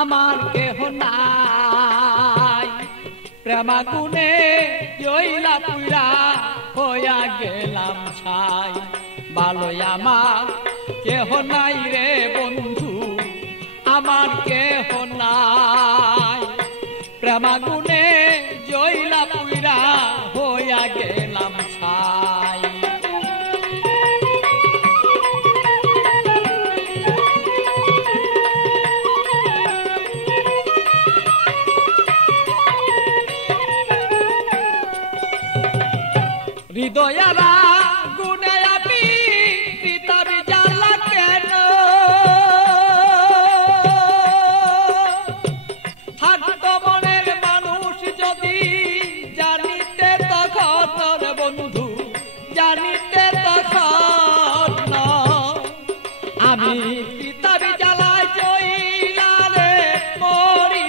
আমার কেহ নাই প্রেমা গুনে জইলা পুরা হইয়া গেলাম ছাই ভালোই আমার কেহ নাই রে বন্ধু আমার কেহ নাই প্রেমা গুনে জইলা পুরা হইয়া গেলাম ছাই হৃদয়ারা গুনে আমি হৃদয় জ্বালা কেন থাকতো মনের মানুষ যদি জানিতে তখন বন্ধু জানিতে তখন আমি হৃদয় জ্বালায় জইলা রে মরি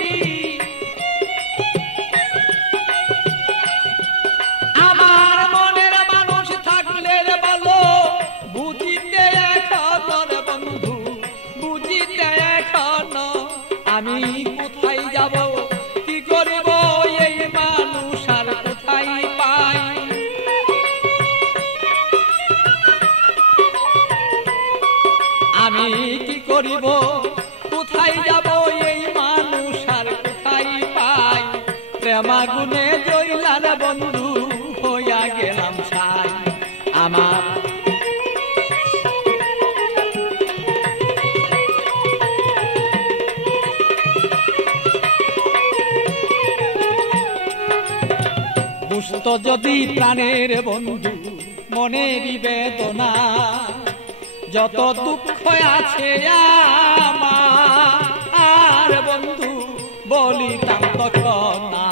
আমি কোথায় যাব কি করব এই মানুষ আর কোথায় পাই আমি কি করিব কোথায় যাব এই মানুষ আর কোথায় পাই প্রেমা গুনে জইলার বন্ধু হইয়া গেলাম ছাই আমার বুঝত যদি প্রাণের বন্ধু মনের বেদনা যত দুঃখ আছে আমার বন্ধু বলিতাম তখন না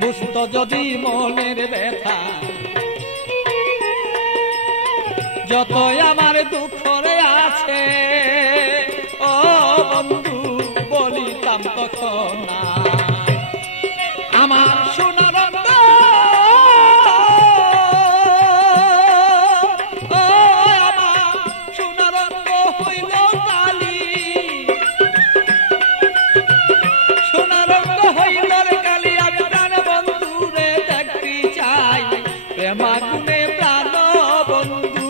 বুঝত যদি মনের ব্যথা যত আমার দুঃখ আছে ও বন্ধু বলিতাম তখন না আমার সোনার প্রেমা গুনে প্রাণ বন্ধু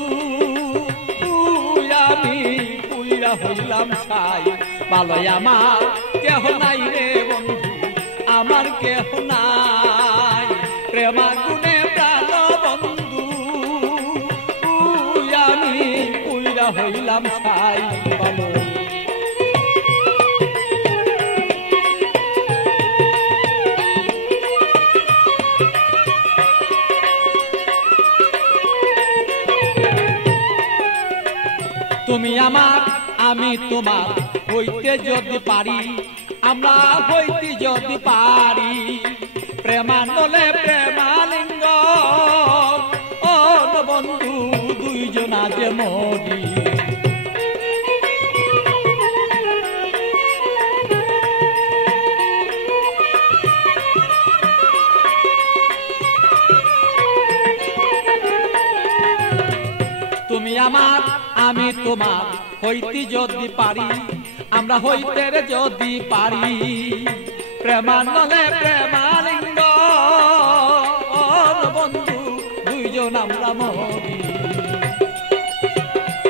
আমি পুইরা হইলাম ছাই ভালোই আমার কেহ নাই রে বন্ধু আমার কেহ নাই প্রেমা গুনে প্রাণ বন্ধু আমি পুইরা হইলাম ছাই ভালো তুমি আমার আমি তোমার হইতে যদি পারি আমরা হইতে যদি পারি প্রেমানলে প্রেমালিঙ্গ ও বন্ধু দুইজনা যে মরি তুমি আমার আমি তোমার হইতে যদি পারি আমরা হইতে যদি পারি প্রেমানলে প্রেমালিঙ্গ বন্ধু দুইজন আমরা মরি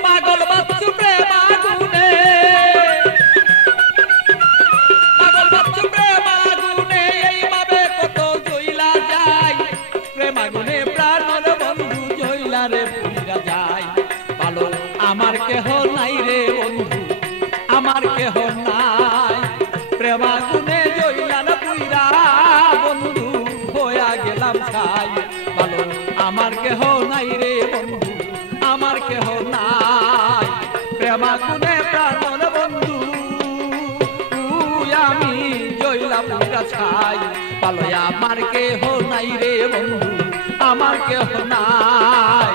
পাগল বাচ্চু প্রেমাগুনে পাগল বাচ্চু প্রেমাগুনে এইভাবে কত জইলা যায় প্রেমাগুনে প্রাণর বন্ধু জইলা রে পুইরা যায় ভালো আমার কেহ নাই রে বন্ধু আমার কেহ নাই প্রেমা গুনে জইলার পুইরা বন্ধু হইয়া গেলাম ছাই ভালো আমার কেহ নাই রে বন্ধু আমার কেহ নাই প্রেমা গুনে প্রাণর বন্ধু আমি জইলা পুইরা ছাই ভালো আমার কেহ নাই রে বন্ধু আমার কেহ নাই